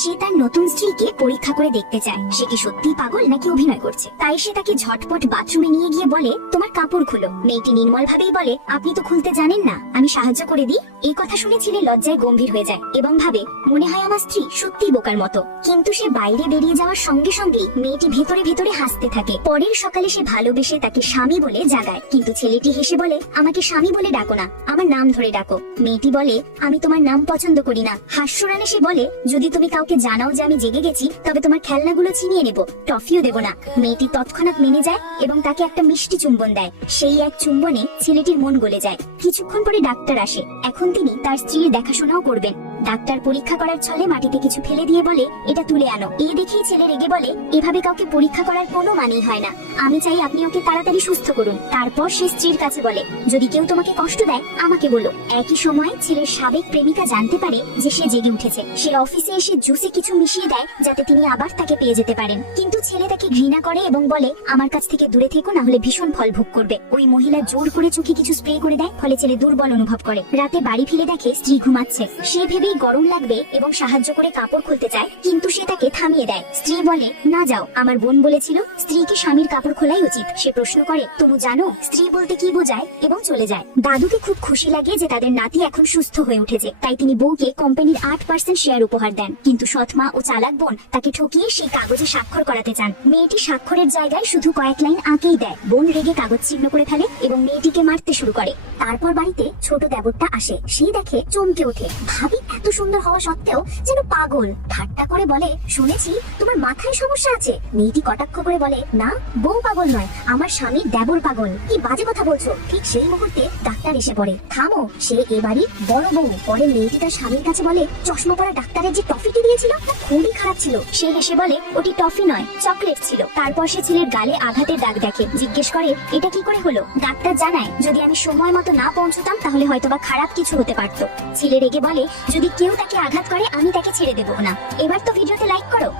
সে তার নতুন স্ত্রীকে পরীক্ষা করে দেখতে চায় সে কি সত্যি পাগল নাকি অভিনয় করছে। তাই সে তাকে ঝটপট বাথরুমে নিয়ে গিয়ে বলে, তোমার কাপড় খুলো। মেয়েটি নির্মল ভাবেই বলে, আপনি তো খুলতে জানেন না, আমি সাহায্য করে দিই। এই কথা শুনে ছেলে লজ্জায় গম্ভীর হয়ে যায় এবং ভাবে, মনে হয় আমার স্ত্রী সত্যি বোকার মতো। কিন্তু সে বাইরে বেরিয়ে যাওয়ার সঙ্গে সঙ্গেই মেয়েটি ভেতরে ভেতরে হাসতে থাকে। পরের সকালে সে ভালোবেসে তাকে স্বামী বলে জাগায়, কিন্তু ছেলেটি হেসে বলে, আমাকে স্বামী বলে ডাকো না, আমার নাম ধরে ডাকো। মেয়েটি বলে, আমি তোমার নাম পছন্দ করি না। হাস্যরানে সে বলে, যদি তুমি কাউকে জানাও যে আমি জেগে গেছি তবে তোমার খেলনাগুলো ছিনিয়ে নেব, টফিও দেব না। মেয়েটি তৎক্ষণাৎ মেনে যায় এবং তাকে একটা মিষ্টি চুম্বন দেয়। সেই এক চুম্বনে ছেলেটির মন গলে যায়। কিছুক্ষণ পরে ডাক্তার আসে। এখন তিনি তার স্ত্রীর দেখাশোনাও করবেন। ডাক্তার পরীক্ষা করার ছলে মাটিতে কিছু ফেলে দিয়ে বলে, এটা তুলে আনো। এই দেখেই ছেলে রেগে বলে, এভাবে কাউকে পরীক্ষা করার কোনো মানেই হয় না, আমি চাই আপনি ওকে তাড়াতাড়ি সুস্থ করুন। তারপর সে স্ত্রীর কাছে বলে, যদি কেউ তোমাকে কষ্ট দেয় আমাকে বলো। একই সময় ছেলের সাবেক প্রেমিকা জানতে পারে যে সে জেগে উঠেছে। সে অফিসে এসে জুসে কিছু মিশিয়ে দেয় যাতে তিনি আবার তাকে পেয়ে যেতে পারেন। কিন্তু ছেলে তাকে ঘৃণা করে এবং বলে, আমার কাছ থেকে দূরে থেকো, না হলে ভীষণ ফল ভোগ করবে। ওই মহিলা জোর করে চোখে কিছু স্প্রে করে দেয়, ফলে ছেলে দুর্বল অনুভব করে। রাতে বাড়ি ফিরে দেখে স্ত্রী ঘুমাচ্ছে। সে ভেবেই গরম লাগবে এবং সাহায্য করে কাপড় খুলতে চায়, কিন্তু সে তাকে থামিয়ে দেয়। স্ত্রী বলে, না যাও, আমার বোন বলেছিল স্ত্রীকে স্বামীর কাপড় খোলাই উচিত। সে প্রশ্ন করে, তুমি জানো স্ত্রী বলতে কি বোঝায়, এবং চলে যায়। দাদুকে খুব খুশি লাগে যে তাদের নাতি এখন সুস্থ হয়ে উঠেছে, তাই তিনি বউকে কোম্পানির 8% শেয়ার উপহার দেন। কিন্তু সৎমা ও চালাক বোন তাকে ঠকিয়ে সেই কাগজে স্বাক্ষর করাতে চান। মেয়েটি স্বাক্ষরের জায়গায় শুধু কয়েক লাইন আঁকেই দেয়। বোন রেগে কাগজ ছিন্ন করে ফেলে এবং মেয়েটিকে মারতে শুরু করে। তারপর বাড়িতে ছোট দেবরটা আসে। সে দেখে চমকে ওঠে, ভাবি এত সুন্দর হওয়া সত্ত্বেও যেন পাগল। ঠাট্টা করে বলে, শুনেছি তোমার মাথায় সমস্যা আছে। মেয়েটি কটাক্ষ করে বলে, না, বউ পাগল নয়, আমার স্বামীর দেবর পাগল। কি বাজে কথা বলছো। ঠিক সেই মুহূর্তে ডাক্তার এসে পড়ে। থামো, সে এবারই বড় বউ। পরে মেয়েটি তার স্বামীর কাছে বলে, চশমা পরা ডাক্তারের যে টফিটি দিয়েছিল তা খুবই খারাপ ছিল। সে হেসে বলে, ওটি টফি নয়, চকলেট ছিল। তারপর সে ছেলের গালে আঘাতের দাগ দেখে। জিজ্ঞেস করে, এটা কি করে হলো। ডাক্তার জানায়, যদি আমি সময় মতো না পৌঁছতাম তাহলে হয়তোবা খারাপ কিছু হতে পারতো। ছেলে রেগে বলে, যদি কেউ তাকে আঘাত করে আমি তাকে ছেড়ে দেবো না। এবার তো ভিডিওতে লাইক করো।